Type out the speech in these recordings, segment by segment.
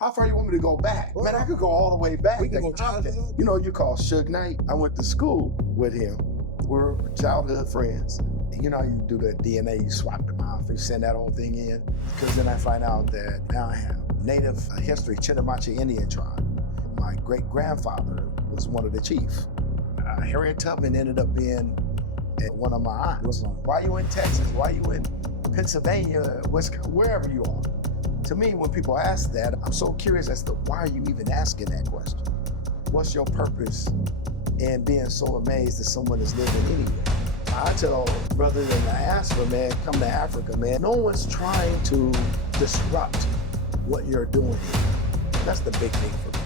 How far you want me to go back? Man, I could go all the way back. We can go Compton. childhood. You know, you call Suge Knight. I went to school with him. We're childhood friends. You know how you do the DNA, you swap them out, you send that whole thing in? Because then I find out that now I have native history, Chinamachi Indian tribe. My great-grandfather was one of the chiefs. Harriet Tubman ended up being one of my aunts. Why you in Texas? Why you in Pennsylvania? Wherever you are. To me, when people ask that, I'm so curious as to why are you even asking that question? What's your purpose in being so amazed that someone is living anywhere? I tell brothers in the diaspora, man, come to Africa, man. No one's trying to disrupt what you're doing here. That's the big thing for me.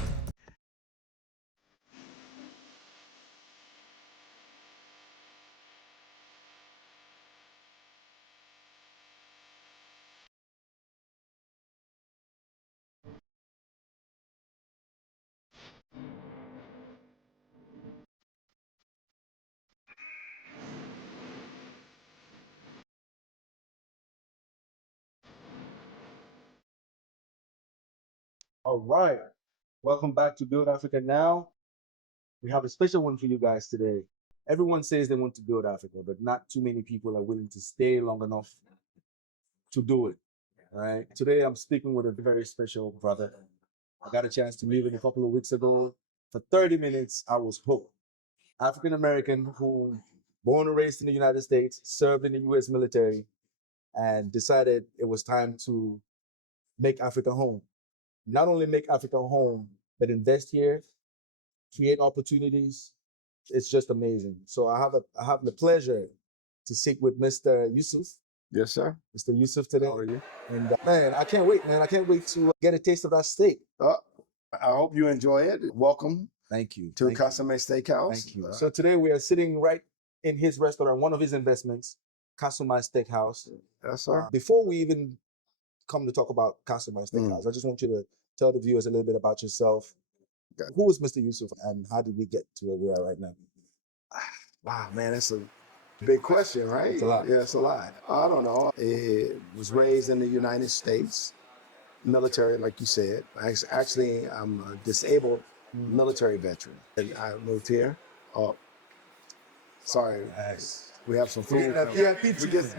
All right. Welcome back to Build Africa Now. We have a special one for you guys today. Everyone says they want to build Africa, but not too many people are willing to stay long enough to do it. All right. Today I'm speaking with a very special brother. I got a chance to meet him a couple of weeks ago. For 30 minutes, I was hooked. African American who born and raised in the United States, served in the US military, and decided it was time to make Africa home. Not only make Africa home, but invest here, create opportunities. It's just amazing. So I have the pleasure to sit with Mr. Yusuf. Yes, sir. Mr. Yusuf today. How are you? And man, I can't wait, man. I can't wait to get a taste of that steak. I hope you enjoy it. Welcome Thank you. to Thank you. Caama Steakhouse. Thank you. So today we are sitting right in his restaurant, one of his investments, Caama Steakhouse. Yes, sir. Before we even come to talk about Caama Steakhouse, I just want you to tell the viewers a little bit about yourself. Who is Mr. Yusuf and how did we get to where we are right now? Wow, man, that's a big question, right? It's a lot. Yeah, it's a lot. I don't know. I was raised in the United States, military, like you said. Actually, I'm a disabled military veteran. And I moved here. Oh, sorry. We have some food.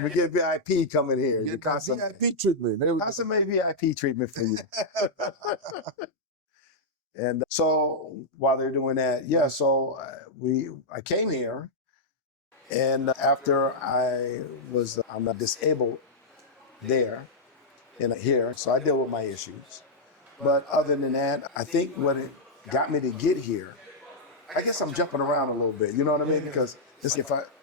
We get VIP coming here. You get VIP treatment. Caama VIP treatment for you. And so while they're doing that, yeah, so I came here, and after I'm disabled there and here, so I deal with my issues. But other than that, I think what it got me to get here, I guess I'm jumping around a little bit, you know what I mean? Because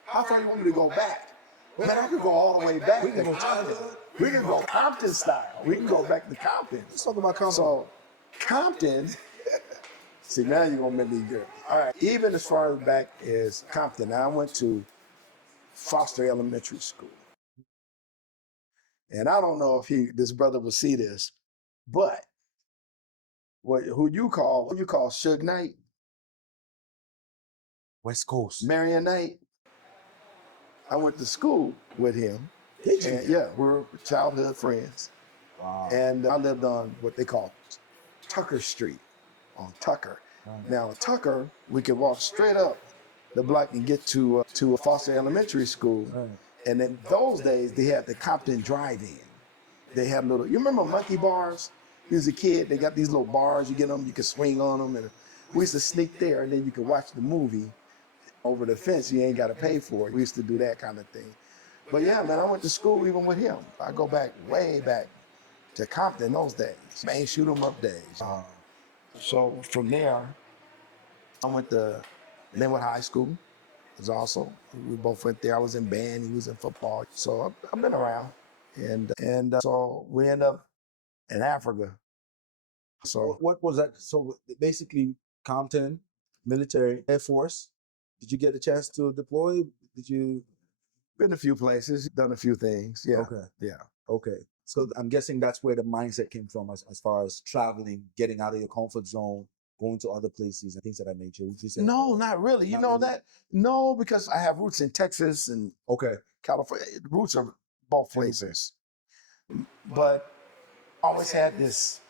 how far you want me to go back? Man, I could go all the way back. We can go Compton. We can go Compton style. We can go back to Compton. Let's talk about Compton. So Compton. See, now you're going to make me good. All right. Even as far back as Compton, I went to Foster Elementary School. And I don't know if this brother will see this, but who you call Suge Knight? West Coast. Marion Knight. I went to school with him. Did you? And yeah, we're childhood friends. Wow. And I lived on what they call Tucker Street. On Tucker. Now Tucker, we could walk straight up the block and get to Foster Elementary School. And in those days, they had the Compton Drive-In. They had you remember monkey bars? You was a kid, they got these little bars, you get them, you could swing on them. And we used to sneak there and then you could watch the movie over the fence. You ain't got to pay for it. We used to do that kind of thing. But yeah, man, I went to school even with him. I go back, way back to Compton those days. Man, shoot 'em up days. So from there, I went to Linwood High School. We both went there. I was in band, he was in football. So I've been around. And so we end up in Africa. So what was that? So basically Compton, military, Air Force. Did you get a chance to deploy? Did you? Been a few places, done a few things. Yeah. Okay. Yeah. Okay. So I'm guessing that's where the mindset came from as far as traveling, getting out of your comfort zone, going to other places and things of that nature. Would you say? No, not really. You know that? No, because I have roots in Texas and California. Roots are both places. But I always had this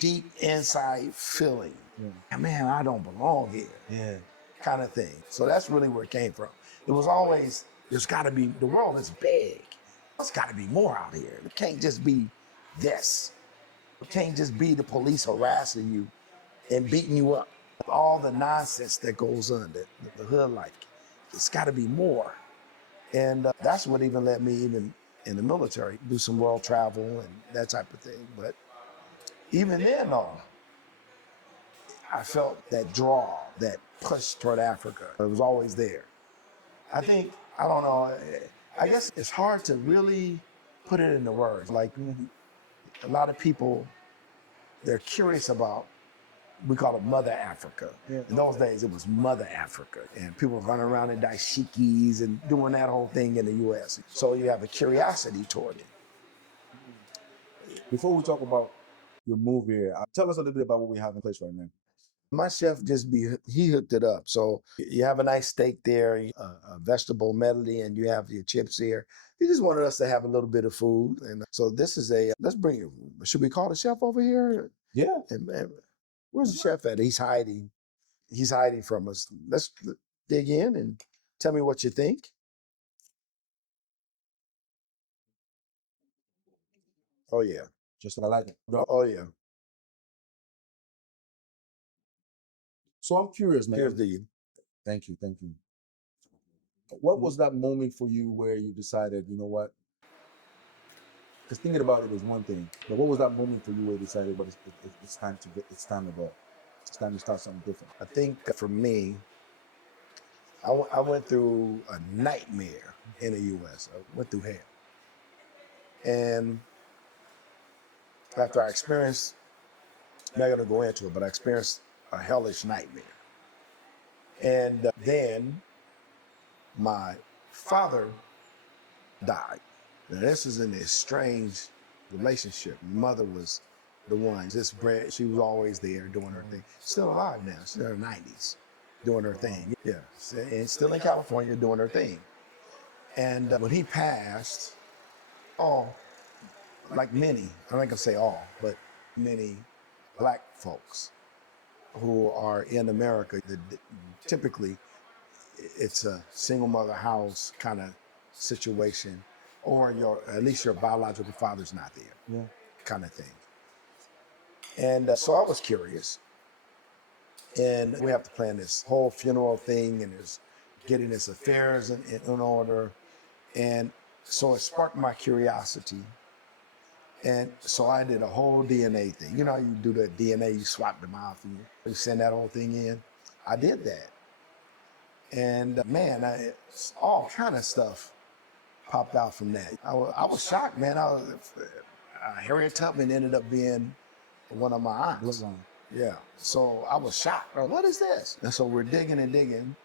deep inside feeling, man, I don't belong here. Yeah. Kind of thing. So that's really where it came from. It was always, there's got to be, the world is big. There's got to be more out here. It can't just be this. It can't just be the police harassing you and beating you up. All the nonsense that goes on, the hood life. It's got to be more. And that's what even led me even in the military, do some world travel and that type of thing. But even then, though, I felt that draw, that push toward Africa. It was always there. I think, I don't know, I guess it's hard to really put it into words. Like a lot of people, they're curious about, we call it Mother Africa. In those days, it was Mother Africa. And people were running around in dashikis and doing that whole thing in the U.S. So you have a curiosity toward it. Before we talk about your move here, tell us a little bit about what we have in place right now. My chef he hooked it up. So you have a nice steak there, a vegetable medley, and you have your chips here. He just wanted us to have a little bit of food. And so this is let's bring it. Should we call the chef over here? Yeah. And where's the chef at? He's hiding. He's hiding from us. Let's dig in and tell me what you think. Oh, yeah. Just what I like it. Oh, yeah. So I'm curious, man. Here's the. Thank you. Thank you. What was that moment for you where you decided, you know what? Because thinking about it is one thing, but what was that moment for you where you decided, but it's time to it's time to go. It's time to start something different. I think for me, I went through a nightmare in the U.S. I went through hell. And after I experienced, I'm not going to go into it, but I experienced a hellish nightmare. And then my father died. Now, this is in a strange relationship. Mother was the one, just bred. She was always there doing her thing. Still alive now. She's in her 90s doing her thing. Yeah. And still in California doing her thing. And when he passed, like many, I'm not gonna say all, but many black folks who are in America, typically it's a single mother house kind of situation, or at least your biological father's not there, kind of thing. And so I was curious, and we have to plan this whole funeral thing, and there's getting his affairs in order, and so it sparked my curiosity. And so I did a whole DNA thing. You know how you do the DNA, you swap them out, and you send that whole thing in? I did that. And man, all kind of stuff popped out from that. I was shocked, man. Harriet Tubman ended up being one of my aunts. Yeah. So I was shocked. What is this? And so we're digging and digging.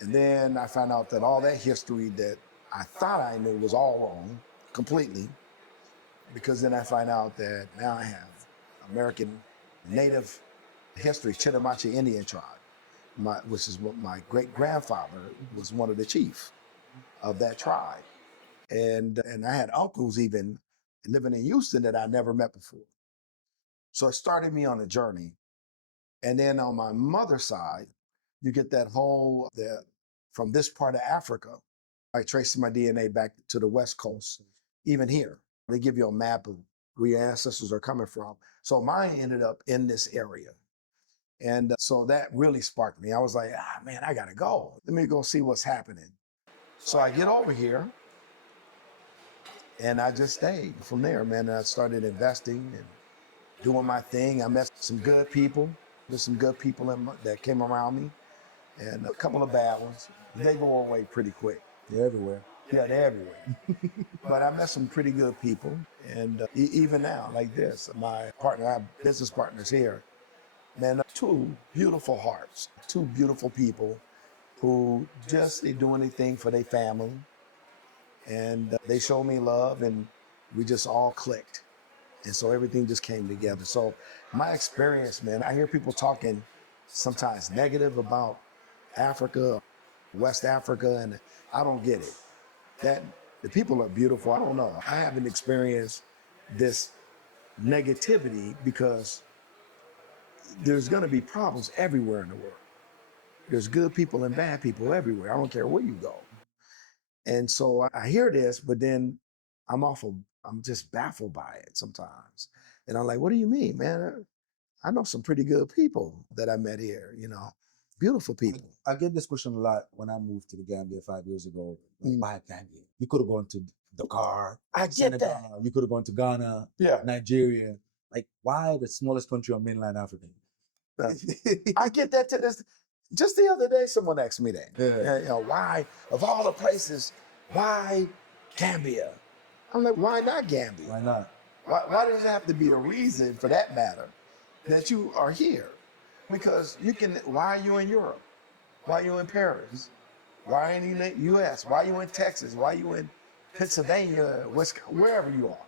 And then I found out that all that history that I thought I knew was all wrong, completely. Because then I find out that now I have American Native history, Chitimacha Indian tribe, which is what my great-grandfather was one of the chiefs of that tribe. And I had uncles even living in Houston that I never met before. So it started me on a journey. And then on my mother's side, you get that from this part of Africa, I traced my DNA back to the West Coast, even here. They give you a map of where your ancestors are coming from. So mine ended up in this area. And so that really sparked me. I was like, man, I gotta go. Let me go see what's happening. So I get over here and I just stayed from there, man. And I started investing and doing my thing. I met some good people. There's some good people that came around me and a couple of bad ones. They go away pretty quick. They're everywhere. Yeah, they're everywhere. But I met some pretty good people. And even now, like this, my partner, I have business partners here, man, two beautiful hearts, two beautiful people who they do anything for their family. And they showed me love and we just all clicked. And so everything just came together. So my experience, man, I hear people talking sometimes negative about Africa, West Africa, and I don't get it. That the people are beautiful. I don't know. I haven't experienced this negativity because there's going to be problems everywhere in the world. There's good people and bad people everywhere. I don't care where you go. And so I hear this, but then I'm just baffled by it sometimes. And I'm like, what do you mean, man? I know some pretty good people that I met here, beautiful people. I get this question a lot when I moved to the Gambia 5 years ago. Like, why Gambia? You could have gone to Dakar, I get Senegal. that. You could have gone to Ghana, Yeah. Nigeria. Like, why the smallest country on mainland Africa? I get that to this. Just the other day, someone asked me that. Yeah. Why, of all the places, why Gambia? I'm like, why not Gambia? Why not? Why does it have to be a reason, for that matter, that you are here? Because why are you in Europe? Why are you in Paris? Why are you in the U.S.? Why are you in Texas? Why are you in Pennsylvania, wherever you are?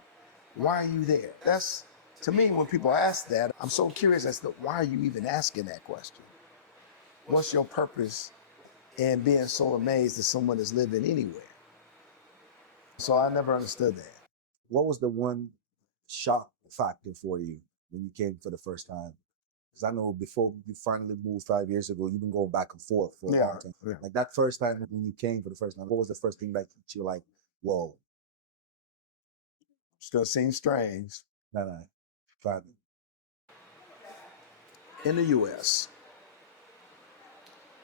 Why are you there? That's, to me, when people ask that, I'm so curious as to why are you even asking that question? What's your purpose in being so amazed that someone is living anywhere? So I never understood that. What was the one shock factor for you when you came for the first time? Because I know before you finally moved 5 years ago, you've been going back and forth for a long time. Yeah. Like that first time when you came for the first time, what was the first thing that you were like, whoa? It's gonna seem strange. No. Try it. In the U.S.,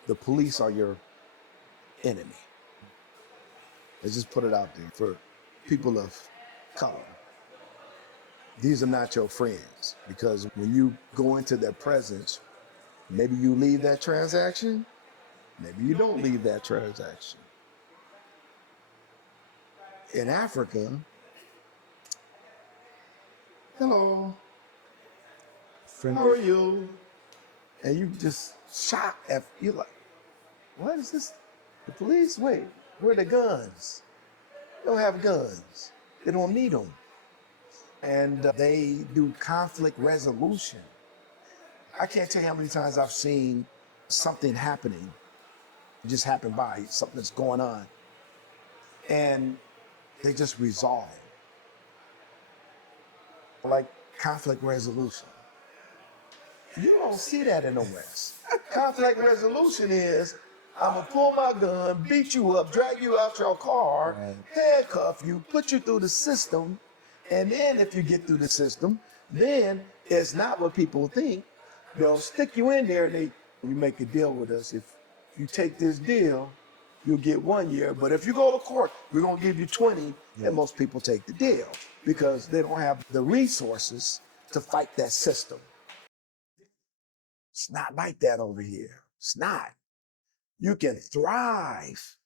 the police are your enemy. Let's just put it out there for people of color. These are not your friends, because when you go into their presence, maybe you leave that transaction, maybe you don't leave that transaction. In Africa, hello, how are you? And you just shocked at, you're like, what is this? The police? Wait, where are the guns? They don't have guns. They don't need them. And they do conflict resolution. I can't tell you how many times I've seen something happening, just happen by, something that's going on, and they just resolve it. Like conflict resolution. You don't see that in the West. Conflict resolution is, I'm gonna pull my gun, beat you up, drag you out your car, handcuff you, put you through the system, and then if you get through the system, then it's not what people think. They'll stick you in there and you make a deal with us. If you take this deal, you'll get 1 year. But if you go to court, we're gonna give you 20, and most people take the deal because they don't have the resources to fight that system. It's not like that over here. It's not. You can thrive.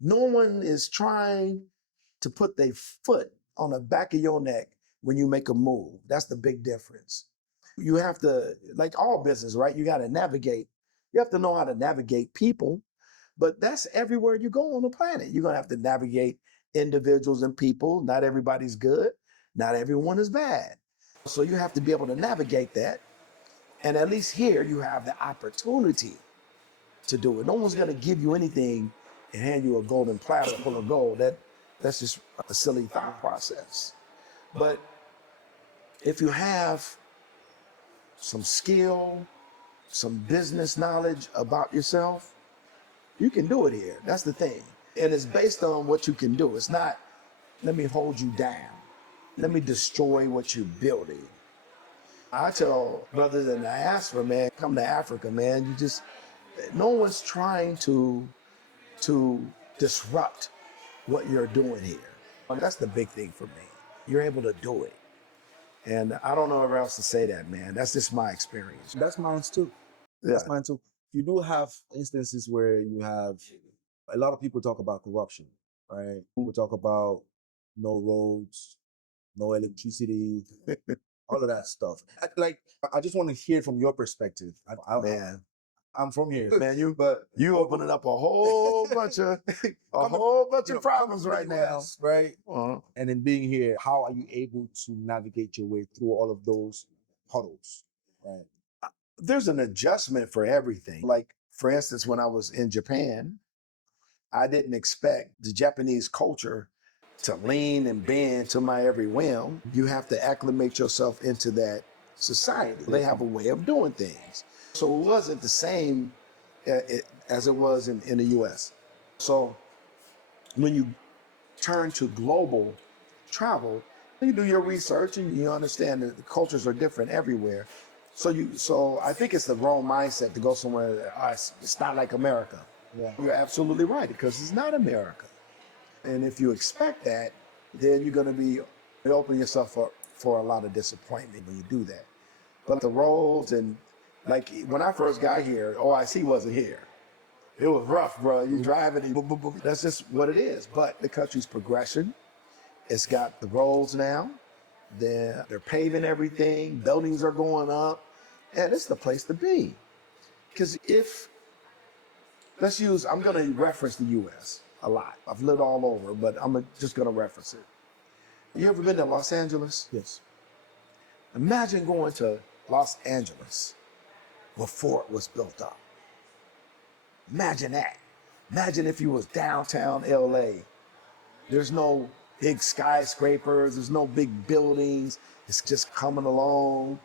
No one is trying to put their foot on the back of your neck when you make a move. That's the big difference. You have to, like all business, right? You got to navigate. You have to know how to navigate people, but that's everywhere you go on the planet. You're going to have to navigate individuals and people. Not everybody's good. Not everyone is bad. So you have to be able to navigate that. And at least here you have the opportunity to do it. No one's going to give you anything and hand you a golden platter full of gold. That's just a silly thought process. But if you have some skill, some business knowledge about yourself, you can do it here. That's the thing. And it's based on what you can do. It's not, let me hold you down. Let me destroy what you're building. I tell brothers in the diaspora, man, come to Africa, man. No one's trying to disrupt what you're doing here. And that's the big thing for me. You're able to do it. And I don't know where else to say that, man. That's just my experience. That's mine too. Yeah. That's mine too. You do have instances where you have, a lot of people talk about corruption, right? People talk about no roads, no electricity, all of that stuff. I just want to hear from your perspective. Man, I'm from here, man, you opening up a whole bunch of problems right now, right? And then being here, how are you able to navigate your way through all of those puddles? Right. There's an adjustment for everything. Like, for instance, when I was in Japan, I didn't expect the Japanese culture to lean and bend to my every whim. You have to acclimate yourself into that society. They have a way of doing things. So it wasn't the same as it was in the U.S. So when you turn to global travel, you do your research and you understand that the cultures are different everywhere. So I think it's the wrong mindset to go somewhere that it's not like America. Yeah. You're absolutely right, because it's not America. And if you expect that, then you're going to be opening yourself up for a lot of disappointment when you do that. But the roads, and like when I first got here, OIC wasn't here. It was rough, bro. You driving, and boom, boom, boom. That's just what it is. But the country's progression. It's got the roads now. They're paving everything. Buildings are going up. And it's the place to be. Because I'm going to reference the U.S. a lot. I've lived all over, but I'm just going to reference it. You ever been to Los Angeles? Yes. Imagine going to Los Angeles before it was built up. Imagine that. Imagine if you was downtown LA. There's no big skyscrapers, there's no big buildings. It's just coming along.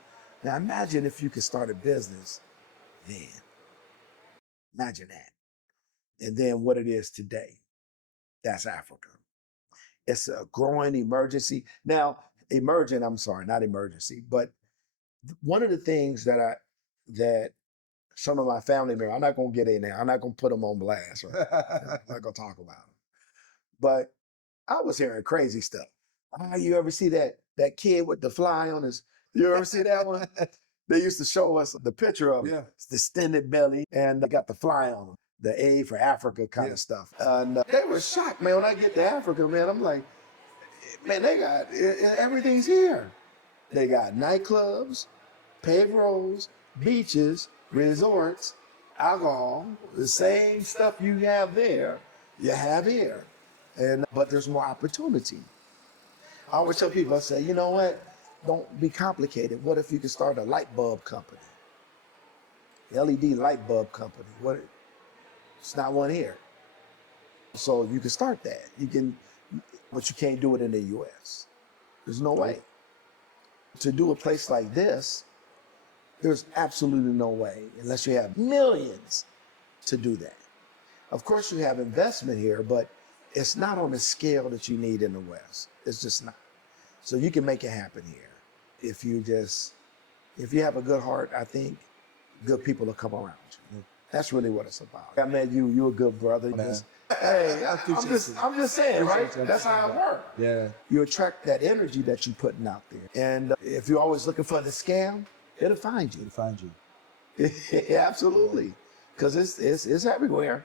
Now imagine if you could start a business then. Imagine that. And then what it is today. That's Africa. It's a growing emergency. Now, not emergency, but one of the things that some of my family members, I'm not going to get in there. I'm not going to put them on blast. Right? I'm not going to talk about them. But I was hearing crazy stuff. You ever see that kid with the fly on his, you ever see that one? They used to show us the picture of it. It's distended belly, and they got the fly on him. The A for Africa kind of stuff. And they were shocked, man. When I get to Africa, man, I'm like, man, they got, everything's here. They got nightclubs, paved roads, beaches, resorts, alcohol, the same stuff you have there, you have here. But there's more opportunity. I always tell people, I say, you know what? Don't be complicated. What if you could start a light bulb company? LED light bulb company. It's not one here. So you can start that. But you can't do it in the US. There's no way. To do a place like this, there's absolutely no way, unless you have millions to do that. Of course you have investment here, but it's not on the scale that you need in the West. It's just not. So you can make it happen here. If you have a good heart, I think good people will come around you. That's really what it's about. I met you. You're a good brother. I'm just saying, right? That's how it works. Yeah. You attract that energy that you're putting out there. And if you're always looking for the scam, it'll find you. It'll find you. Yeah, absolutely. Because it's everywhere.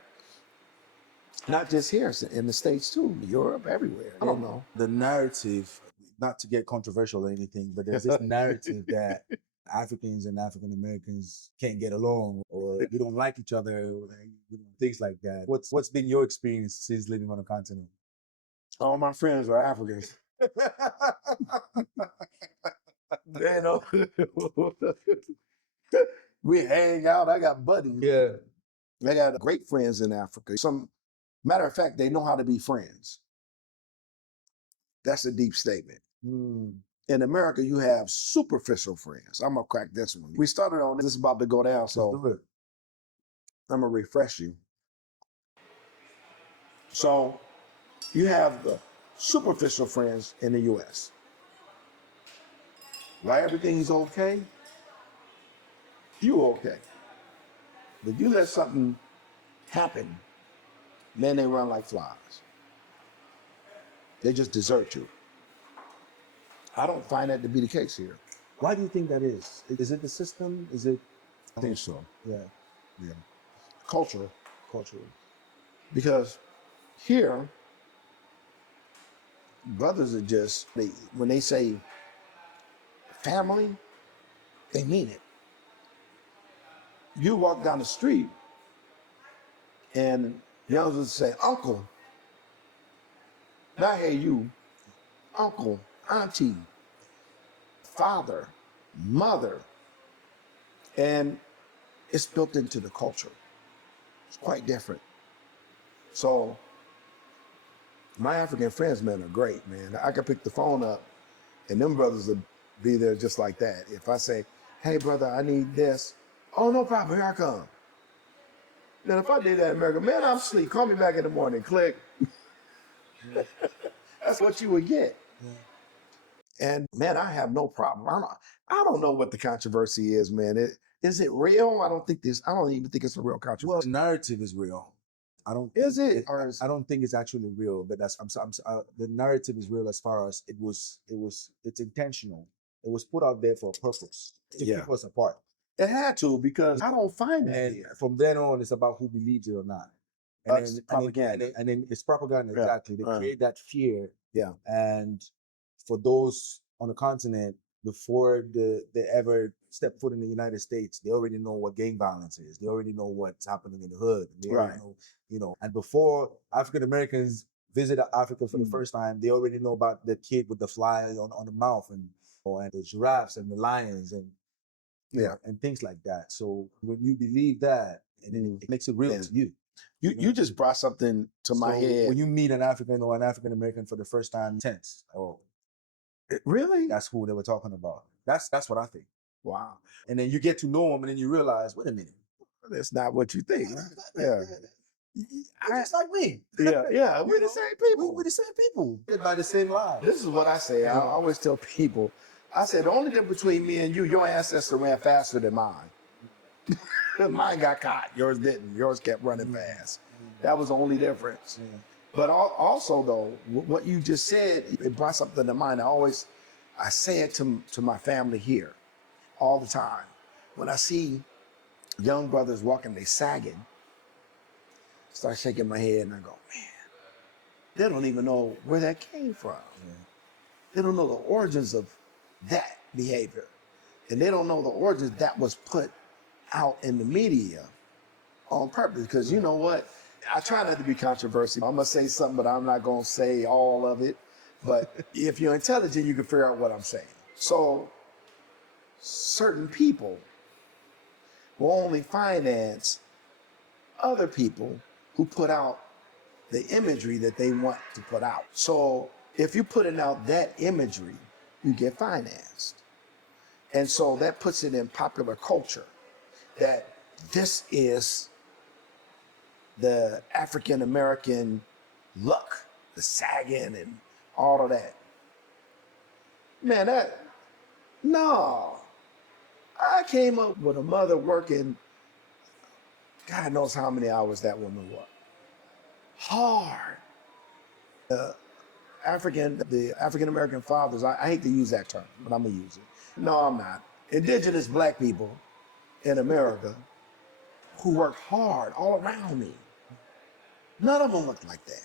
Not just here, it's in the States too, Europe, everywhere. I don't know. The narrative, not to get controversial or anything, but there's this narrative that Africans and African Americans can't get along, or we don't like each other, or things like that. What's been your experience since living on the continent? All my friends are Africans. You know, we hang out. I got buddies. Yeah. I got great friends in Africa. Matter of fact, they know how to be friends. That's a deep statement. In America, you have superficial friends. I'm going to crack this one. We started on this is about to go down, so I'm going to refresh you. So you have the superficial friends in the U.S. Why everything's okay, you okay. But you let something happen, then they run like flies. They just desert you. I don't find that to be the case here. Why do you think that is? Is it the system? Is it? I think so. Yeah. Yeah. Culture. Because here, brothers are just, when they say family, they mean it. You walk down the street and youngsters would say, uncle. Now I hear you, uncle, auntie, father, mother. And it's built into the culture. It's quite different. So my African friends, man, are great, man. I can pick the phone up and them brothers are be there just like that. If I say, hey, brother, I need this. Oh, no problem. Here I come. Now, if I did that in America, man, I'm asleep. Call me back in the morning. Click. That's what you would get. And man, I have no problem. I don't know what the controversy is, man. Is it real? I don't even think it's a real Well, controversy. the narrative is real. I don't. Is think it? Or is, I don't think it's actually real, but the narrative is real as far as it's intentional. It was put out there for a purpose to Yeah. keep us apart. it had to, because I don't find that And here. from then on, it's about who believes it or not. That's propaganda. And then it's propaganda, Yeah, exactly. They right. create that fear. Yeah. And for those on the continent, before they ever step foot in the United States, they already know what gang violence is. They already know what's happening in the hood. They already know, And before African Americans visit Africa for the first time, they already know about the kid with the fly on the mouth and the giraffes and the lions and and things like that. So when you believe that, and then it makes it real to you. You just brought something to my head. When you meet an African or an African American for the first time, tense. Oh, really? that's who they were talking about. That's what I think. Wow. And then you get to know them, and then you realize, wait a minute, That's not what you think. Yeah. you're just like me. Yeah. We're the same people. We're the same people. Live by the same lives. This is what I say. I always tell people, I said, the only difference between me and you, your ancestor ran faster than mine. Mine got caught. Yours didn't. Yours kept running fast. That was the only difference. But also, though, what you just said, it brought something to mind. I say it to my family here all the time. When I see young brothers walking, they sagging, start shaking my head and I go, man, they don't even know where that came from. They don't know the origins of that behavior. And they don't know the origins that was put out in the media on purpose. Because you know what? I try not to be controversial. I'm going to say something, but I'm not going to say all of it. But if you're intelligent, you can figure out what I'm saying. So certain people will only finance other people who put out the imagery that they want to put out. So if you're putting out that imagery, you get financed. And so that puts it in popular culture that this is the African American look, the sagging and all of that. Man, no. I came up with a mother working, God knows how many hours that woman worked. Hard. The African American fathers, I hate to use that term, but I'm gonna use it. No, I'm not. Indigenous black people in America who worked hard all around me. None of them looked like that.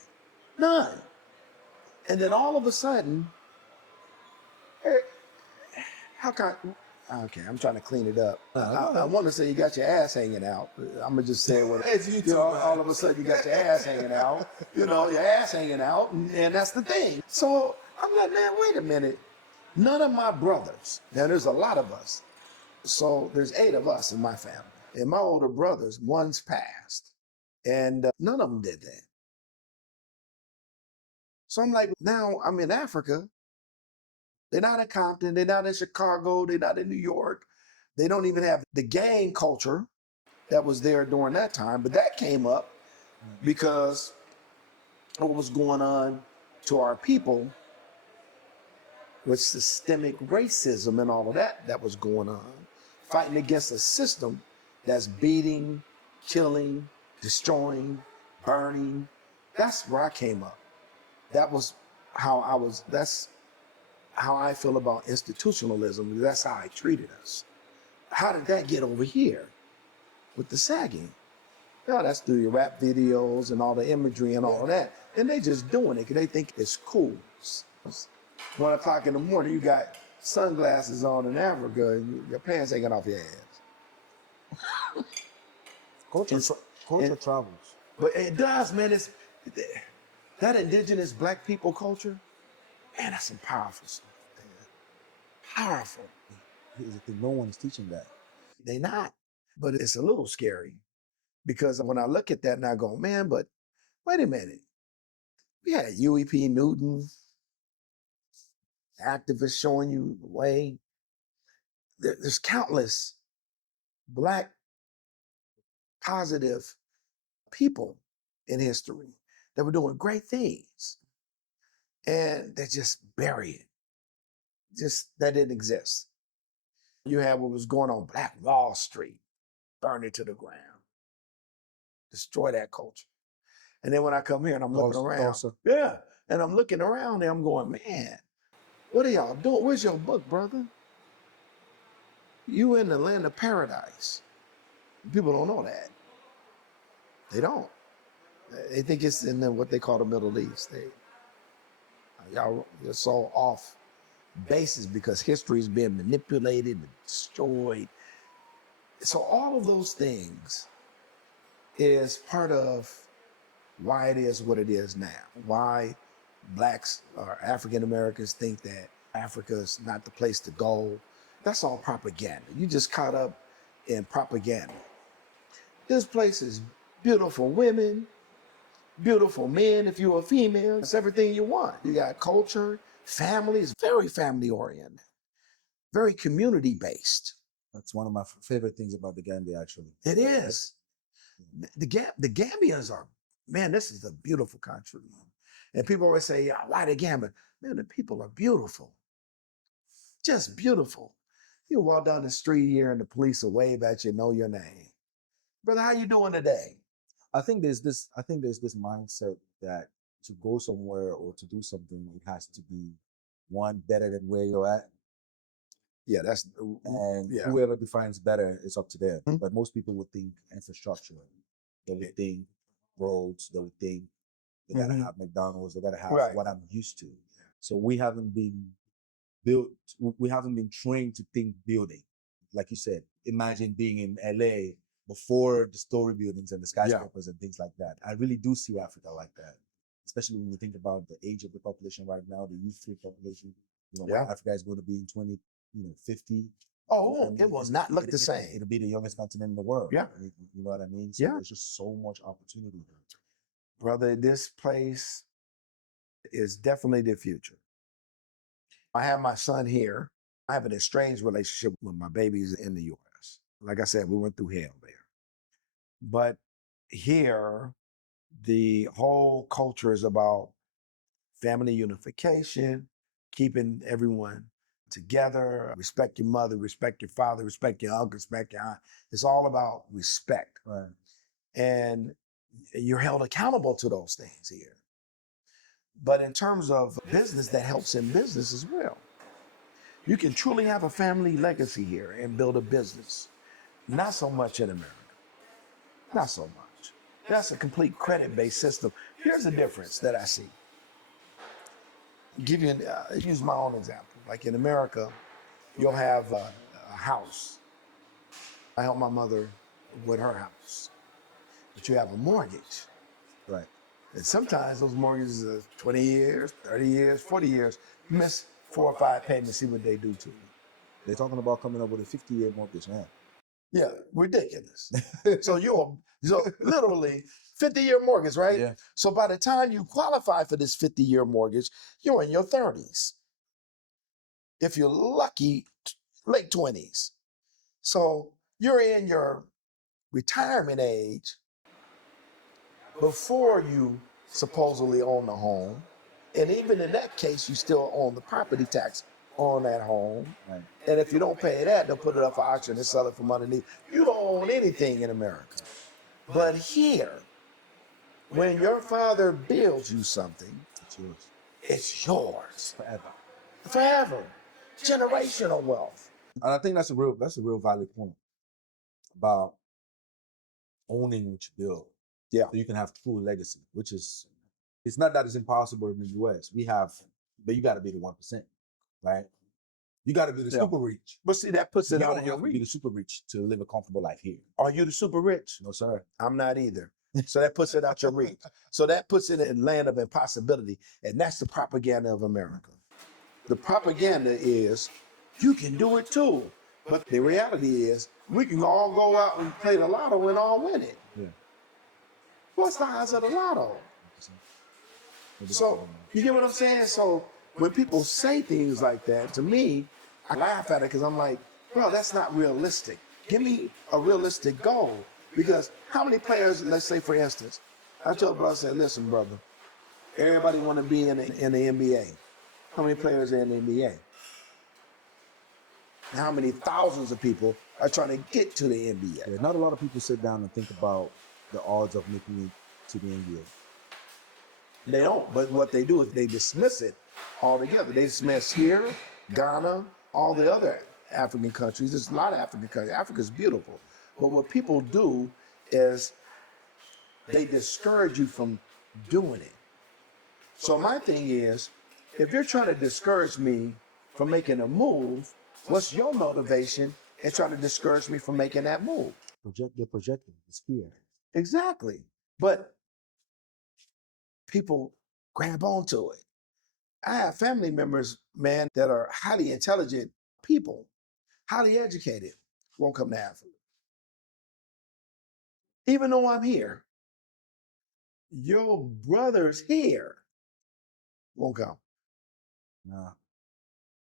None. And then all of a sudden, okay, I'm trying to clean it up. I want to say you got your ass hanging out. I'm going to just say what It's you too, man. all of a sudden you got your ass hanging out. Your ass hanging out, and that's the thing. So I'm like, man, wait a minute. None of my brothers, now there's a lot of us. So there's 8 of us in my family. And my older brothers, one's passed. And none of them did that. So I'm like, now I'm in Africa. They're not in Compton. They're not in Chicago. They're not in New York. They don't even have the gang culture that was there during that time. But that came up because of what was going on to our people with systemic racism and all of that was going on. Fighting against a system that's beating, killing, destroying, burning. That's where I came up. That's how I feel about institutionalism. That's how I treated us. How did that get over here with the sagging? No, that's through your rap videos and all the imagery and all of that. And they just doing it because they think it's cool. 1 o'clock in the morning, you got sunglasses on in Africa and your pants hanging off your ass. Culture travels. But it does, man. That indigenous black people culture, man, that's some powerful stuff, man. Powerful. No one is teaching that. They not. But it's a little scary because when I look at that and I go, man, but wait a minute. We had UEP Newton, activists showing you the way. there's countless Black positive people in history that were doing great things, and they just bury it. Just that didn't exist. You had what was going on Black Wall Street, burn it to the ground, destroy that culture. And then when I come here and I'm looking around, yeah, and I'm looking around and I'm going, man, what are y'all doing? Where's your book, brother? You in the land of paradise. People don't know that. They don't. They think it's in what they call the Middle East. Y'all, you're so off basis because history is being manipulated and destroyed. So all of those things is part of why it is what it is now. Why Blacks or African Americans think that Africa is not the place to go. That's all propaganda. You just caught up in propaganda. This place is beautiful women, beautiful men. If you're a female, it's everything you want. You got culture, family. It's very family oriented, very community based. That's one of my favorite things about the Gambia, actually. It is. The Gambians are, man, this is a beautiful country. And people always say, yeah, why the Gambia? Man, the people are beautiful. Just beautiful. You walk down the street here and the police will wave at you, know your name. Brother, how you doing today? I think there's this mindset that to go somewhere or to do something, it has to be one better than where you're at. Yeah, that's whoever defines better is up to them. Mm-hmm. But most people would think infrastructure. They would think roads. They would think they gotta have McDonald's. They gotta have what I'm used to. So we haven't been built. We haven't been trained to think building. Like you said, imagine being in LA before the story buildings and the skyscrapers and things like that. I really do see Africa like that, especially when you think about the age of the population right now, the youth population. Africa is going to be in 2050. Oh, it will not look the same. It'll be the youngest continent in the world. Yeah. You know what I mean? So there's just so much opportunity. Brother, this place is definitely the future. I have my son here. I have an estranged relationship with my babies in the U.S. Like I said, we went through hell there. But here, the whole culture is about family unification, keeping everyone together, respect your mother, respect your father, respect your uncle, respect your aunt. It's all about respect. Right. And you're held accountable to those things here. But in terms of business, that helps in business as well. You can truly have a family legacy here and build a business. Not so much in America. Not so much. That's a complete credit-based system. Here's the difference that I see. Use my own example. Like in America, you'll have a house. I help my mother with her house. But you have a mortgage. Right. And sometimes those mortgages are 20 years, 30 years, 40 years. You miss 4 or 5 payments, see what they do to you. They're talking about coming up with a 50-year mortgage now. Yeah, ridiculous. So literally 50-year mortgage, right? Yeah. So by the time you qualify for this 50-year mortgage, you're in your 30s. If you're lucky, late 20s. So you're in your retirement age before you supposedly own the home. And even in that case, you still own the property tax on that home. Right. And if you don't pay that, they'll put it up for auction and sell it from underneath. You don't own anything in America. But here, when your father builds you something, it's yours. Forever. Generational wealth. And I think that's a real valid point about owning what you build. Yeah. So you can have true legacy, which is, it's not that it's impossible in the US. But you got to be the 1%, right? You got to be the super rich. But see, that puts it out of your reach. Be the super rich to live a comfortable life here. Are you the super rich? No, sir. I'm not either. So that puts it out your reach. So that puts it in land of impossibility. And that's the propaganda of America. The propaganda is, you can do it too. But the reality is, we can all go out and play the lotto and all win it. Yeah. What's the odds of the lotto? So, you get what I'm saying? So, when people say things like that, to me, I laugh at it because I'm like, Bro, that's not realistic. Give me a realistic goal. Because how many players, let's say for instance, I told brother, I said, listen, brother, everybody want to be in the NBA. How many players are in the NBA? How many thousands of people are trying to get to the NBA? Yeah, not a lot of people sit down and think about the odds of making it to the NBA. They don't. But what they do is they dismiss it altogether. They dismiss here, Ghana, all the other African countries. There's a lot of African countries. Africa's beautiful. But what people do is they discourage you from doing it. So my thing is, if you're trying to discourage me from making a move, what's your motivation in trying to discourage me from making that move? They're projecting. It's fear. Exactly. But people grab onto it. I have family members, man, that are highly intelligent people, highly educated, won't come to Africa. Even though I'm here, your brother's here, won't come. Nah,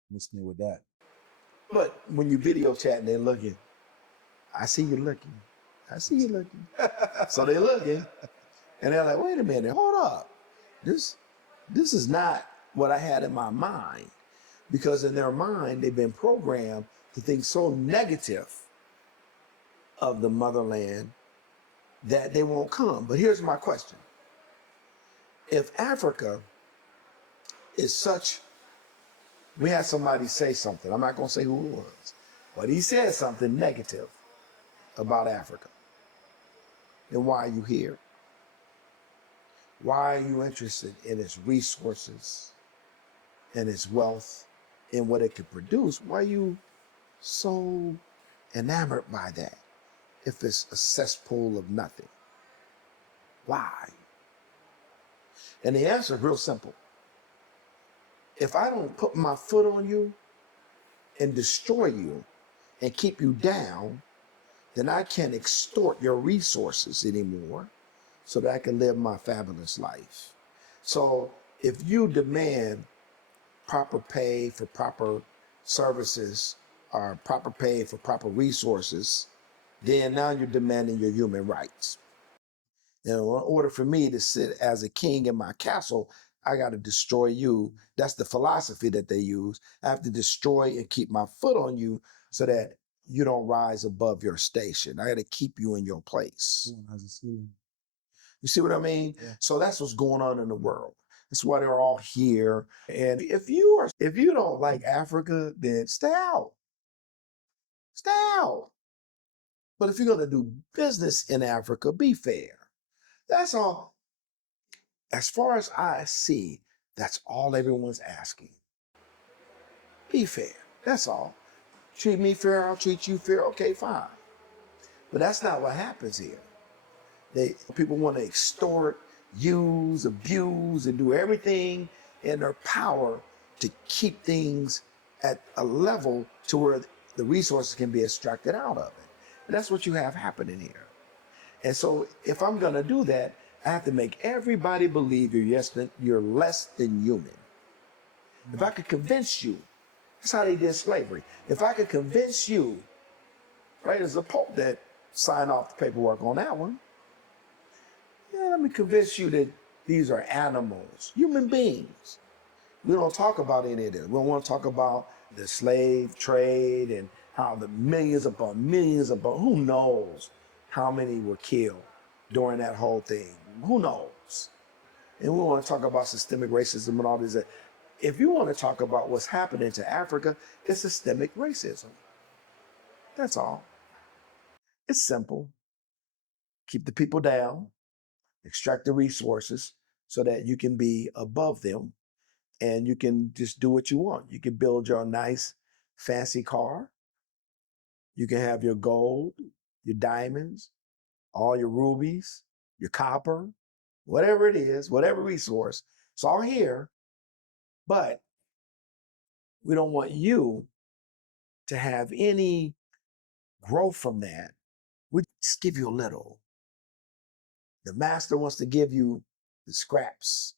miss me with that. But when you video chat and they're looking, I see you looking. I see you looking. So they're looking, and they're like, wait a minute, hold up. This is not what I had in my mind. Because in their mind, they've been programmed to think so negative of the motherland that they won't come. But here's my question. If Africa is such, we had somebody say something, I'm not going to say who it was, but he said something negative about Africa. Then why are you here? Why are you interested in its resources and its wealth and what it could produce? Why are you so enamored by that if it's a cesspool of nothing? Why? And the answer is real simple. If I don't put my foot on you and destroy you and keep you down, then I can't extort your resources anymore so that I can live my fabulous life. So if you demand proper pay for proper services or proper pay for proper resources, then now you're demanding your human rights. You know, in order for me to sit as a king in my castle, I got to destroy you. That's the philosophy that they use. I have to destroy and keep my foot on you so that you don't rise above your station. I got to keep you in your place. Everyone has a ceiling. You see what I mean? Yeah. So that's what's going on in the world. That's why they're all here. And if you don't like Africa, then stay out. Stay out. But if you're going to do business in Africa, be fair. That's all. As far as I see, that's all everyone's asking. Be fair. That's all. Treat me fair, I'll treat you fair. Okay, fine. But that's not what happens here. People want to extort, use, abuse, and do everything in their power to keep things at a level to where the resources can be extracted out of it. And that's what you have happening here. And so if I'm going to do that, I have to make everybody believe you're less than human. If I could convince you, that's how they did slavery. If I could convince you, right, there's a pope that signed off the paperwork on that one. Yeah, let me convince you that these are animals, human beings. We don't talk about any of this. We don't want to talk about the slave trade and how the millions upon who knows how many were killed during that whole thing. Who knows? And we want to talk about systemic racism and all this. If you want to talk about what's happening to Africa, it's systemic racism. That's all. It's simple. Keep the people down, extract the resources so that you can be above them and you can just do what you want. You can build your nice, fancy car. You can have your gold, your diamonds, all your rubies, your copper, whatever it is, whatever resource. It's all here, but we don't want you to have any growth from that. We just give you a little. The master wants to give you the scraps.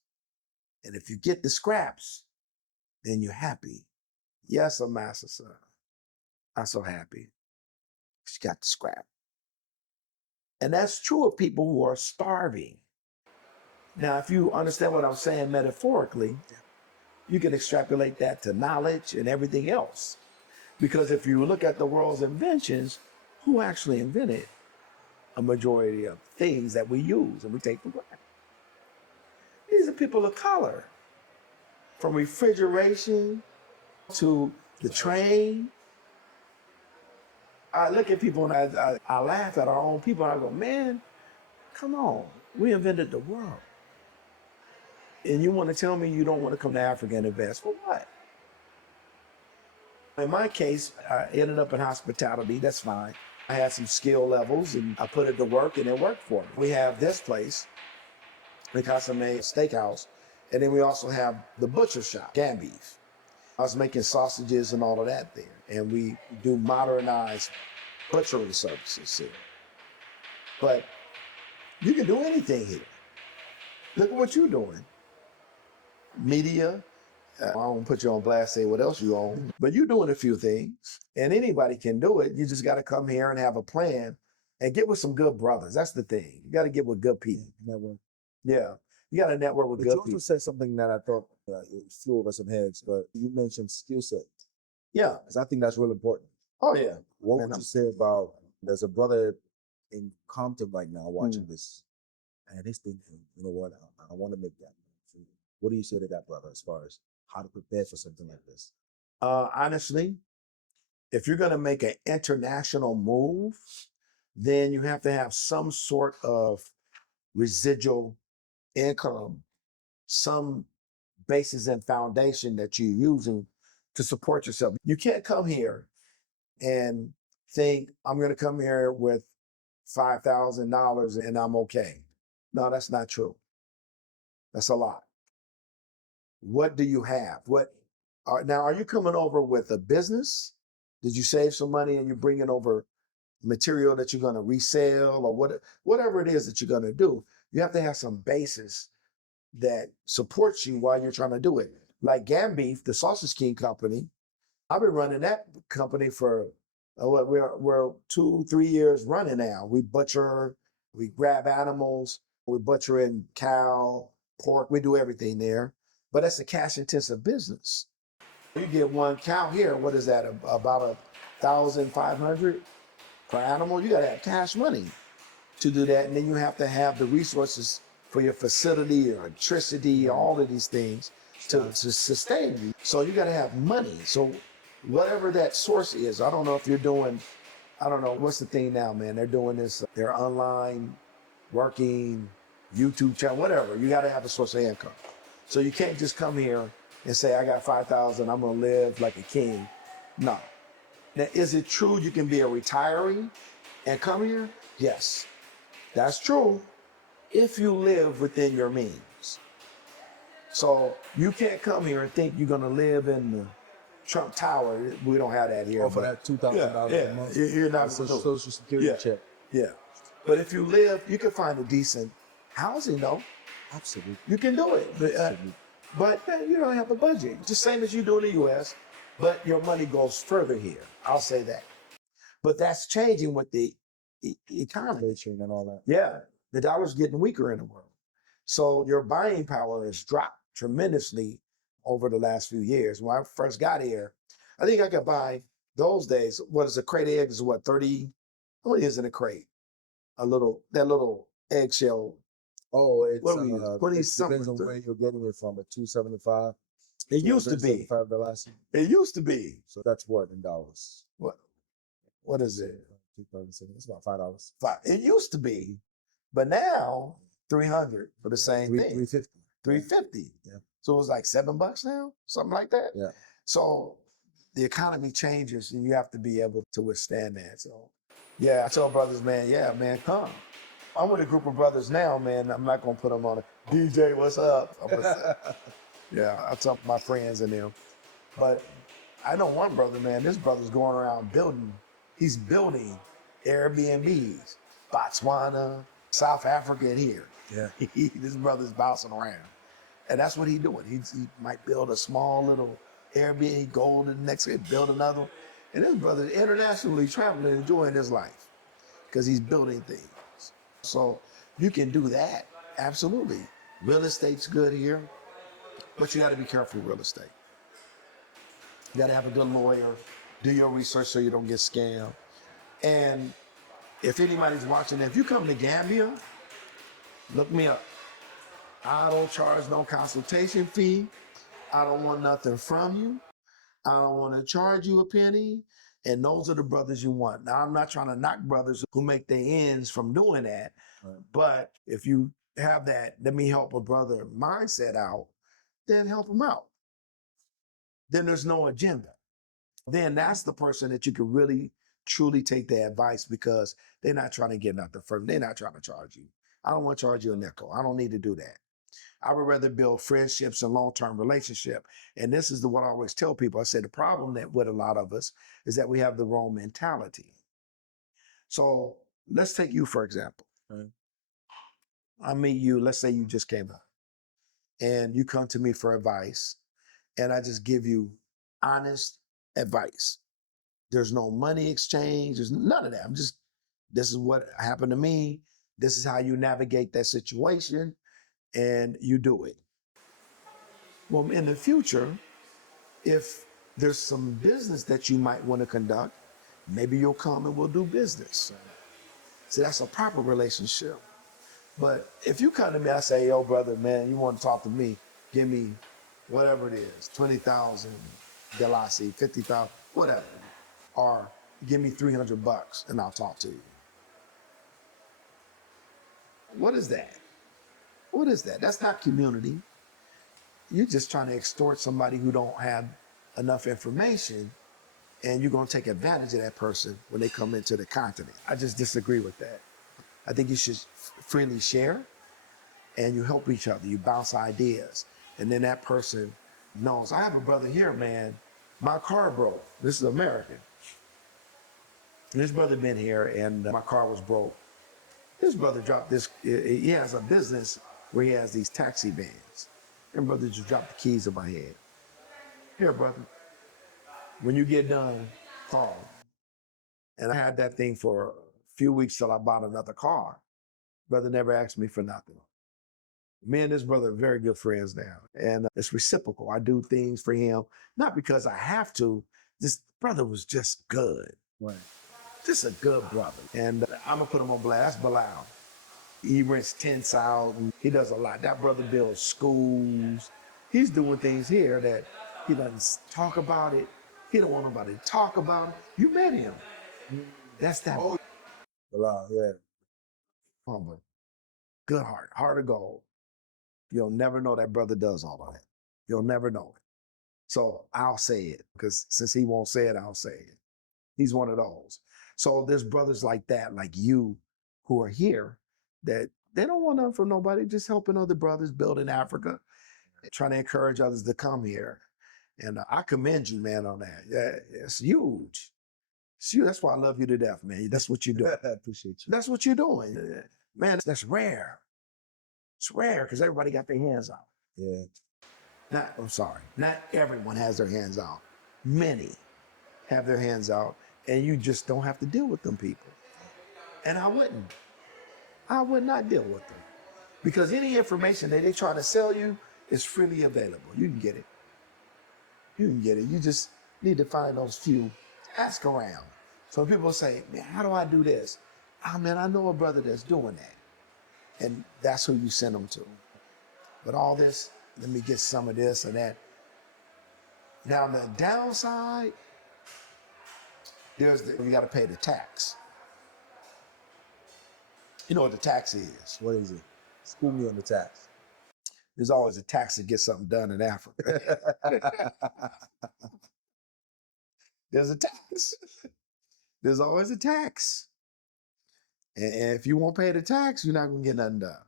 And if you get the scraps, then you're happy. Yes, a master, sir. I'm so happy. She got the scrap. And that's true of people who are starving. Now, if you understand what I'm saying metaphorically, you can extrapolate that to knowledge and everything else. Because if you look at the world's inventions, who actually invented a majority of things that we use and we take for granted? These are people of color. From refrigeration to the train. I look at people and I laugh at our own people and I go, man, come on. We invented the world. And you want to tell me you don't want to come to Africa and invest? For what? In my case, I ended up in hospitality. That's fine. I had some skill levels and I put it to work and it worked for me. We have this place, the Caama Steakhouse, and then we also have the butcher shop, Gambia. I was making sausages and all of that there. And we do modernized butchery services here. But you can do anything here. Look at what you're doing. Media. I don't put you on blast, say what else you own, but you're doing a few things and anybody can do it. You just got to come here and have a plan and get with some good brothers. That's the thing. You got to get with good people. Network. Yeah. You got to network with good people. You also said something that I thought it flew over some heads, but you mentioned skill set. Yeah. Because I think that's real important. Oh, yeah. What would you say about, there's a brother in Compton right now watching this, and he's thinking, you know what, I want to make that. What do you say to that brother as far as how to prepare for something like this? Honestly, if you're going to make an international move, then you have to have some sort of residual income, some basis and foundation that you're using to support yourself. You can't come here and think, I'm going to come here with $5,000 and I'm okay. No, that's not true. That's a lot. What do you have? Now, are you coming over with a business? Did you save some money and you're bringing over material that you're going to resell or whatever it is that you're going to do? You have to have some basis that supports you while you're trying to do it. Like Gambia, the Sausage King company, I've been running that company for, we're 2-3 years running now. We butcher, we grab animals, we butcher in cow, pork, we do everything there. But that's a cash-intensive business. You get one cow here, what is that, about $1,500 per animal? You gotta have cash money to do that. And then you have to have the resources for your facility, your electricity, all of these things to sustain you. So you gotta have money. So whatever that source is, I don't know if you're doing, I don't know, what's the thing now, man? They're doing this, they're online, working, YouTube channel, whatever. You gotta have a source of income. So you can't just come here and say, I got 5,000, I'm gonna live like a king. No. Now, is it true you can be a retiree and come here? Yes, that's true if you live within your means. So you can't come here and think you're gonna live in the Trump Tower. We don't have that here. Oh, for that $2,000 a month? You're not Social Security check. Yeah, but if you live, you can find a decent housing though. Absolutely. You can do it. But you don't have a budget. It's the same as you do in the U.S., but your money goes further here. I'll say that. But that's changing with the economy and all that. Yeah, the dollar's getting weaker in the world. So your buying power has dropped tremendously over the last few years. When I first got here, I think I could buy those days, what is a crate of eggs, what, 30, what is in a crate? That little eggshell. Oh, it's it depends on where you're getting it from. At $2.75. It used to be. It used to be. So that's what in dollars? What is it? It's about $5. It used to be, but now $300 for the same thing. $350. Yeah. So it was like $7 now, something like that. Yeah. So the economy changes, and you have to be able to withstand that. So yeah, I tell brothers, man, come. I'm with a group of brothers now, man. I'm not gonna put them on a DJ, what's up? Yeah, I tell my friends and them. But I know one brother, man, this brother's going around he's building Airbnbs, Botswana, South Africa, and here. Yeah. This brother's bouncing around. And that's what he's doing. He might build a small little Airbnb, go to the next day, build another one. And this brother internationally traveling, enjoying his life because he's building things. So you can do that, absolutely. Real estate's good here, but you got to be careful with real estate. You got to have a good lawyer, do your research so you don't get scammed. And if anybody's watching, if you come to Gambia, look me up. I don't charge no consultation fee. I don't want nothing from you. I don't want to charge you a penny. And those are the brothers you want. Now, I'm not trying to knock brothers who make their ends from doing that. Right. But if you have that, let me help a brother mindset out, then help him out. Then there's no agenda. Then that's the person that you can really, truly take their advice because they're not trying to get nothing from you. They're not trying to charge you. I don't want to charge you a nickel. I don't need to do that. I would rather build friendships and long-term relationship. And this is what I always tell people. I say the problem that with a lot of us is that we have the wrong mentality. So let's take you, for example. Right. I meet you, let's say you just came up and you come to me for advice and I just give you honest advice. There's no money exchange. There's none of that. This is what happened to me. This is how you navigate that situation. And you do it. Well, in the future, if there's some business that you might want to conduct, maybe you'll come and we'll do business. So that's a proper relationship. But if you come to me, I say, yo, brother, man, you want to talk to me, give me whatever it is, 20,000 Delasi, 50,000, whatever. Or give me $300 and I'll talk to you. What is that? What is that? That's not community. You're just trying to extort somebody who don't have enough information, and you're going to take advantage of that person when they come into the continent. I just disagree with that. I think you should freely share, and you help each other. You bounce ideas, and then that person knows. I have a brother here, man. My car broke. This is American. This brother been here, and my car was broke. This brother dropped this. He has a business where he has these taxi vans. And brother just dropped the keys in my head. Here, brother. When you get done, call. And I had that thing for a few weeks till I bought another car. Brother never asked me for nothing. Me and this brother are very good friends now. And it's reciprocal. I do things for him, not because I have to. This brother was just good. Right. Just a good brother. And I'm going to put him on blast. That's Bilal. He rents tents out. And he does a lot. That brother builds schools. He's doing things here that he doesn't talk about it. He don't want nobody to talk about it. You met him. That's that. Oh, Bilal, yeah. Humble. Good heart of gold. You'll never know that brother does all of that. You'll never know it. So I'll say it because since he won't say it, I'll say it. He's one of those. So there's brothers like that, like you, who are here that they don't want nothing from nobody, just helping other brothers build in Africa, trying to encourage others to come here. And I commend you, man, on that. Yeah, it's huge. It's huge. That's why I love you to death, man. That's what you do. I appreciate you. That's what you're doing. Man, that's rare. It's rare because everybody got their hands out. Yeah. Not everyone has their hands out. Many have their hands out, and you just don't have to deal with them people. And I wouldn't. I would not deal with them. Because any information that they try to sell you is freely available. You can get it. You can get it. You just need to find those few. Ask around. So people say, man, how do I do this? Man, I know a brother that's doing that. And that's who you send them to. But all this, let me get some of this and that. Now, on the downside, you got to pay the tax. You know what the tax is? What is it? School me on the tax. There's always a tax to get something done in Africa. There's a tax. There's always a tax. And if you won't pay the tax, you're not going to get nothing done.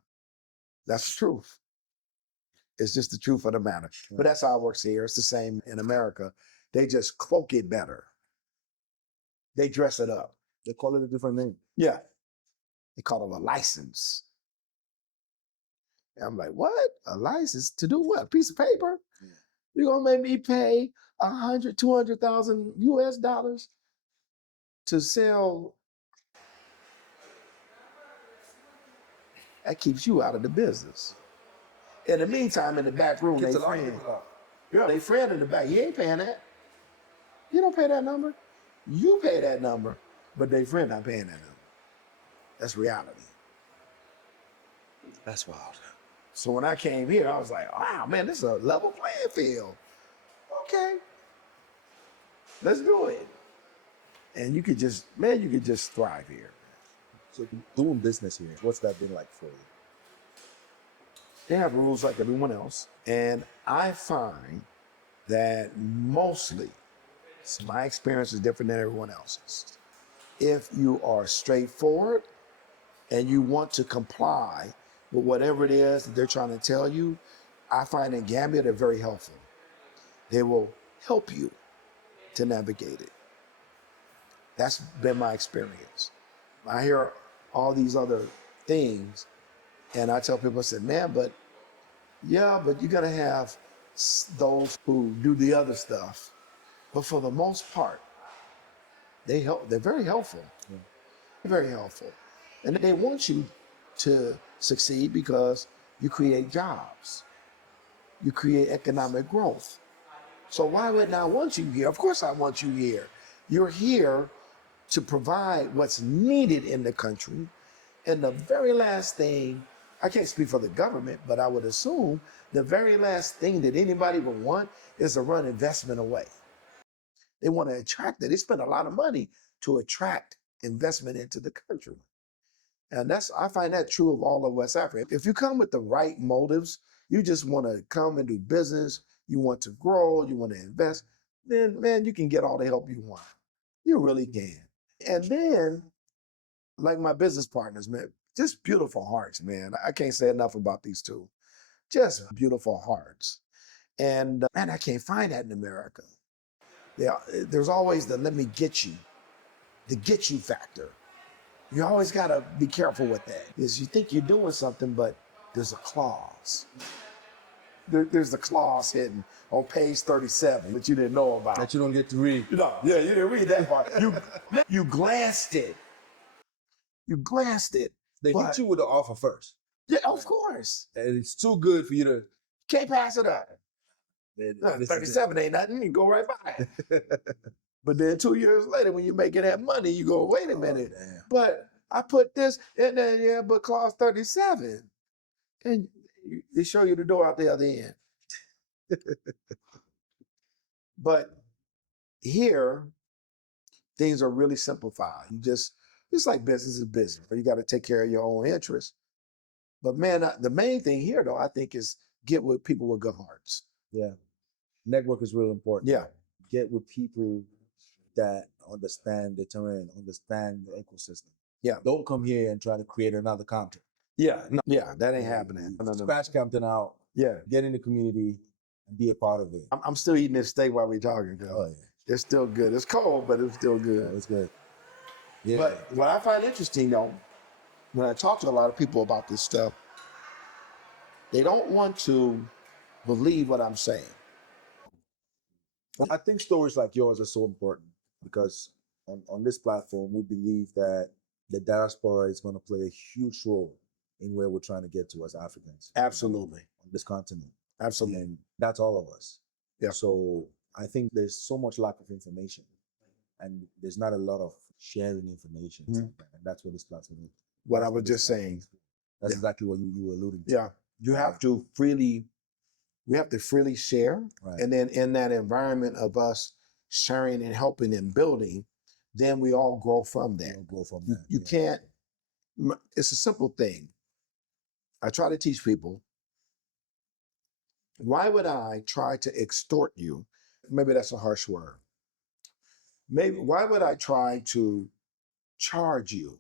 That's the truth. It's just the truth of the matter. Right. But that's how it works here. It's the same in America. They just cloak it better. They dress it up. They call it a different name. Yeah. They call it a license. And I'm like, what? A license to do what? A piece of paper? Yeah. You're going to make me pay 100, 200,000 US dollars to sell, that keeps you out of the business. In the meantime, in the back room, they friend. Yeah, they friend in the back. He ain't paying that. You don't pay that number. You pay that number, but they friend not paying that number. That's reality. That's wild. So when I came here, I was like, wow, man, this is a level playing field. Okay, let's do it. And you could just thrive here. So doing business here, what's that been like for you? They have rules like everyone else. And I find that mostly, my experience is different than everyone else's. If you are straightforward and you want to comply with whatever it is that they're trying to tell you, I find in Gambia they're very helpful. They will help you to navigate it. That's been my experience. I hear all these other things, and I tell people, I said, man, but you're gonna have those who do the other stuff. But for the most part, they're very helpful. Yeah. Very helpful. And they want you to succeed because you create jobs. You create economic growth. So why wouldn't I want you here? Of course I want you here. You're here to provide what's needed in the country. And the very last thing, I can't speak for the government, but I would assume the very last thing that anybody would want is to run investment away. They want to attract it. They spend a lot of money to attract investment into the country. And I find that true of all of West Africa. If you come with the right motives, you just want to come and do business, you want to grow, you want to invest, then man, you can get all the help you want. You really can. And then, like my business partners, man, just beautiful hearts, man. I can't say enough about these two. Just beautiful hearts. And man, I can't find that in America. There's always the let me get you, the get you factor. You always got to be careful with that. Is you think you're doing something, but there's a clause. There's the clause hidden on page 37 that you didn't know about. That you don't get to read. No, yeah, you didn't read that part. You glanced it. You glanced it. They hit you with the offer first. Yeah, of course. And it's too good for you to... Can't pass it up. 37 ain't nothing. You go right by it. But then 2 years later, when you're making that money, you go, wait a minute. But I put this in there, yeah, but clause 37. And they show you the door out the other end. But here, things are really simplified. It's like business is business. You got to take care of your own interests. But man, the main thing here, though, I think is get with people with good hearts. Yeah. Network is really important. Yeah. Get with people that understand the terrain, understand the ecosystem. Yeah. Don't come here and try to create another Compton. Yeah. No, yeah, that ain't happening. No. Scratch Compton out. Yeah. Get in the community and be a part of it. I'm still eating this steak while we're talking, girl. Oh, yeah. It's still good. It's cold, but it's still good. Yeah, it's good. Yeah. But what I find interesting, though, when I talk to a lot of people about this stuff, they don't want to believe what I'm saying. I think stories like yours are so important because on this platform, we believe that the diaspora is going to play a huge role in where we're trying to get to as Africans. Absolutely. On this continent. Absolutely. And that's all of us. Yeah. So I think there's so much lack of information and there's not a lot of sharing information. Mm-hmm. And that's what this platform is. What I was just saying. That's exactly what you were alluding to. Yeah. You have to freely, we have to freely share. Right. And then in that environment of us sharing and helping and building, then we all grow from that. You can't, it's a simple thing. I try to teach people, why would I try to extort you? Maybe that's a harsh word. Why would I try to charge you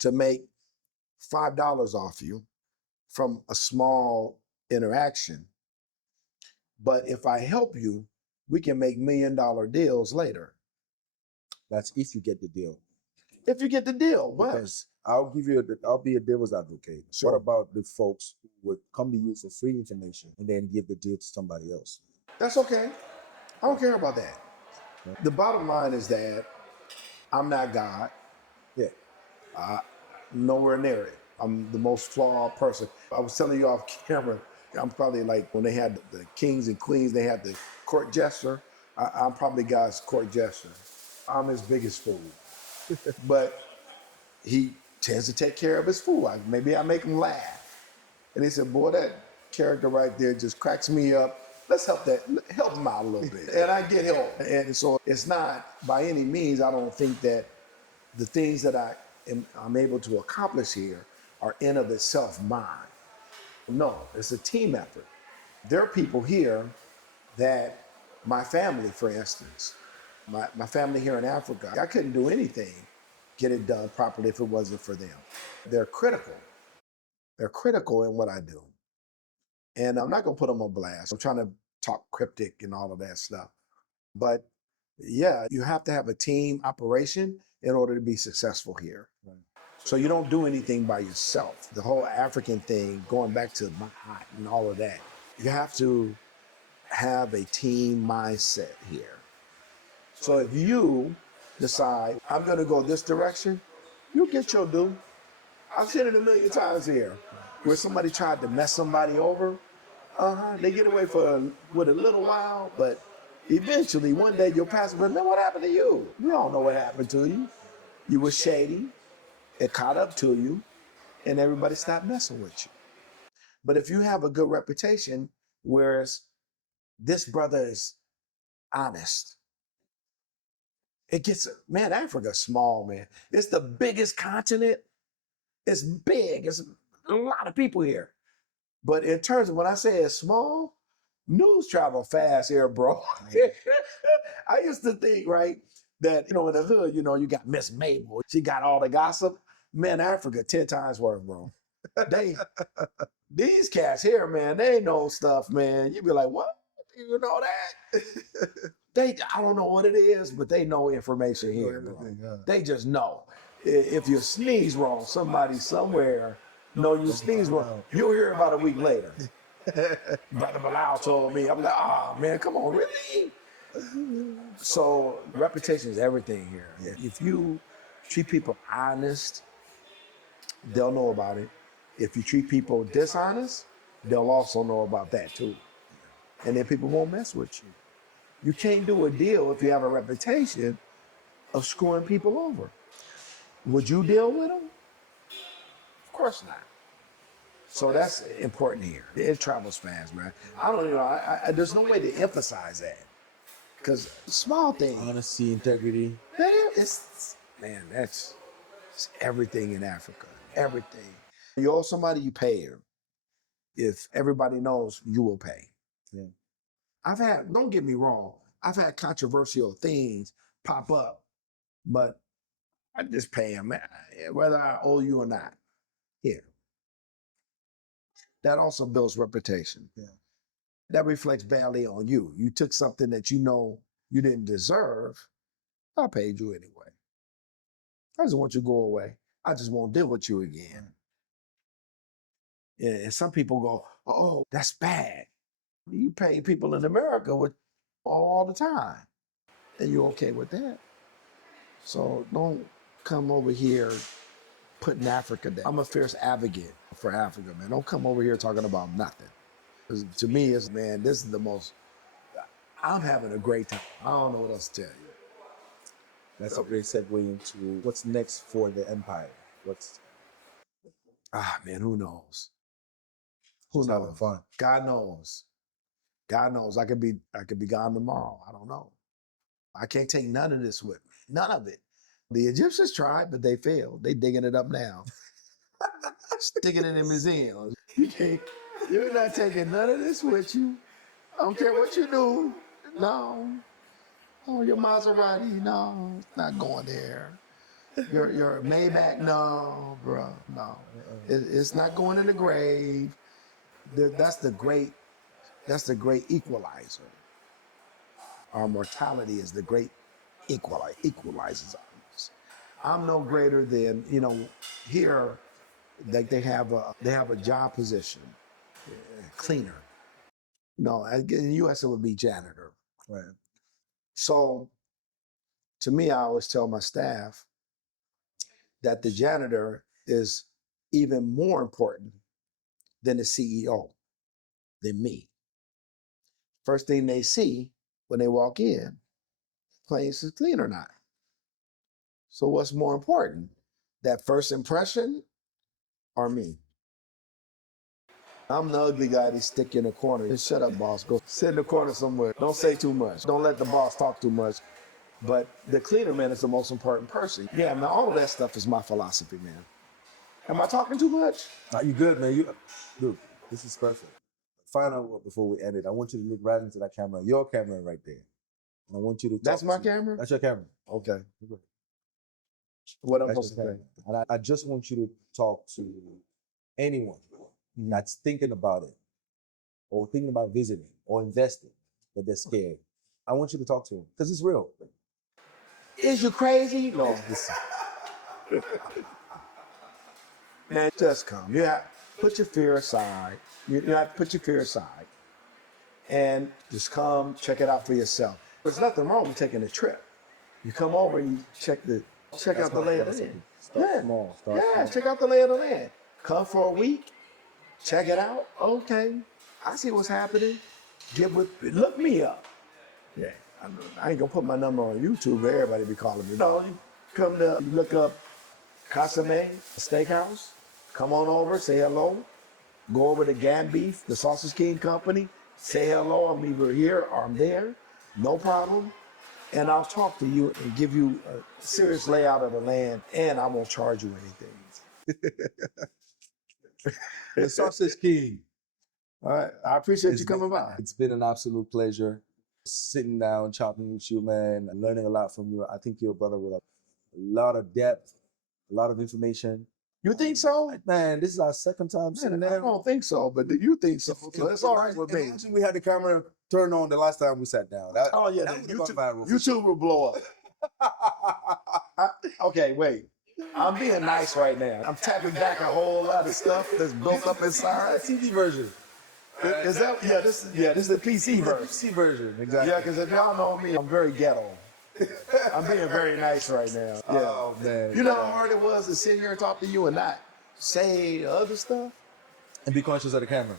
to make $5 off you from a small interaction? But if I help you, we can make $1 million deals later. That's if you get the deal. If you get the deal, because I'll be a devil's advocate. Sure. What about the folks who would come to you for free information and then give the deal to somebody else? That's okay. I don't care about that. Right. The bottom line is that I'm not God. Yeah. Nowhere near it. I'm the most flawed person. I was telling you off camera, I'm probably like when they had the kings and queens, they had the court jester. I'm probably God's court jester. I'm his biggest fool. But he tends to take care of his fool. Maybe I make him laugh. And he said, boy, that character right there just cracks me up. Let's help him out a little bit. And I get help. And so it's not by any means, I don't think that the things that I'm able to accomplish here are in of itself mine. No, it's a team effort. There are people here that my family, for instance, my family here in Africa, I couldn't do anything, get it done properly if it wasn't for them. They're critical. They're critical in what I do. And I'm not going to put them on blast. I'm trying to talk cryptic and all of that stuff. But yeah, you have to have a team operation in order to be successful here. Right. So you don't do anything by yourself. The whole African thing, going back to Mahat and all of that, you have to have a team mindset here. So if you decide, I'm going to go this direction, you'll get your due. I've seen it a million times here, where somebody tried to mess somebody over. They get away with a little while, but eventually one day you'll pass it. But man, what happened to you? You don't know what happened to you. You were shady. It caught up to you, and everybody stopped messing with you. But if you have a good reputation, whereas this brother is honest, it gets, man, Africa's small, man. It's the biggest continent. It's big. It's a lot of people here. But in terms of when I say it's small, news travel fast here, bro. I used to think, right, that, in the hood, you got Miss Mabel. She got all the gossip. Man, Africa, 10 times worse, bro. These cats here, man, they know stuff, man. You be like, what? You know that? I don't know what it is, but they know information here, bro. They just know. If you sneeze wrong, somebody somewhere know you sneeze wrong. You'll hear about a week later. Brother Bilal told me. I'm like, oh, man, come on, really? So reputation is everything here. If you treat people honest, they'll know about it. If you treat people dishonest, they'll also know about that too. And then people won't mess with you. You can't do a deal if you have a reputation of screwing people over. Would you deal with them? Of course not. So that's important here. It travels fast, man. I don't know. There's no way to emphasize that. Because small things. Honesty, integrity. That's everything in Africa. Everything. You owe somebody, you pay them. If everybody knows, you will pay. Yeah. Don't get me wrong, I've had controversial things pop up, but I just pay them, whether I owe you or not. Here. That also builds reputation. Yeah. That reflects badly on you. You took something that you know you didn't deserve. I paid you anyway. I just want you to go away. I just won't deal with you again. And some people go, oh, that's bad. You pay people in America with all the time. And you're okay with that. So don't come over here putting Africa down. I'm a fierce advocate for Africa, man. Don't come over here talking about nothing. To me, man, this is I'm having a great time. I don't know what else to tell you. That's a great segue into what's next for the empire. Man, who knows? Who knows? Having fun. God knows. God knows. I could be gone tomorrow. I don't know. I can't take none of this with me. None of it. The Egyptians tried, but they failed. They digging it up now. Sticking it in museums. You're not taking none of this with you. I don't care what you do. No. Oh, your Maserati, no, it's not going there. Your Maybach, no, bro, no. It's not going in the grave. That's the great equalizer. Our mortality is the great equalizes us. I'm no greater than, here, like they have a job position, cleaner. No, in the U.S. it would be janitor. Right. So to me, I always tell my staff that the janitor is even more important than the CEO, than me. First thing they see when they walk in, place is clean or not. So what's more important, that first impression or me? I'm the ugly guy they stick in the corner. Just shut up, boss. Go sit in the corner somewhere. Don't say too much. Don't let the boss talk too much. But the cleaner man is the most important person. Yeah, man, all of that stuff is my philosophy, man. Am I talking too much? Nah, you good, man. Dude, this is perfect. Final before we end it, I want you to look right into that camera, your camera right there. And I want you to talk That's my to- camera? That's your camera. Okay. What I'm That's supposed your to camera. say? And I just want you to talk to anyone that's thinking about it, or thinking about visiting, or investing, but they're scared. I want you to talk to them, because it's real. Is you crazy? No. Man, just come. You have put your fear aside. You have to put your fear aside and just come check it out for yourself. There's nothing wrong with taking a trip. You come over and you check out the lay of the land. Start small. Start small. Check out the lay of the land. Come for a week, check it out. Okay, I see what's happening. Look me up. Yeah, I ain't gonna put my number on YouTube where everybody be calling me. No, you look up Caama Steakhouse. Come on over, say hello. Go over to Gambia, the Sausage King Company. Say hello. I'm either here or I'm there. No problem. And I'll talk to you and give you a serious layout of the land, and I won't charge you anything. The Sausage King. All right. I appreciate you coming by. It's been an absolute pleasure sitting down, chopping with you, man, and learning a lot from you. I think you're a brother with a lot of depth, a lot of information. You think so? Man, this is our second time sitting Man, I down. don't think so, but you think so. So it's all right with me. Imagine we had the camera turned on the last time we sat down. Oh, yeah. that Then would've gone viral. YouTube will blow up. Okay, wait. I'm being nice right now. I'm tapping back a whole lot of stuff that's built up inside. TV version. Is that? Yeah, this is the PC version. PC version, exactly. Yeah, because if y'all know me, I'm very ghetto. I'm being very nice right now. Yeah. Oh, man. You know how hard it was to sit here and talk to you and not say other stuff? And be conscious of the camera.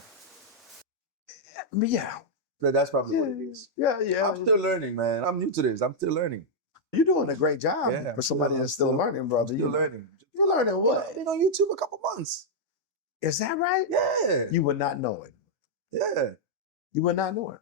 Yeah. That's probably what it is. Yeah. I'm still learning, man. I'm new to this. I'm still learning. You're doing a great job Yeah, for somebody I'm that's still learning, brother. Still learning. You're learning what? I've been on YouTube a couple months. Is that right? Yeah. You would not know it. Yeah. You would not know it.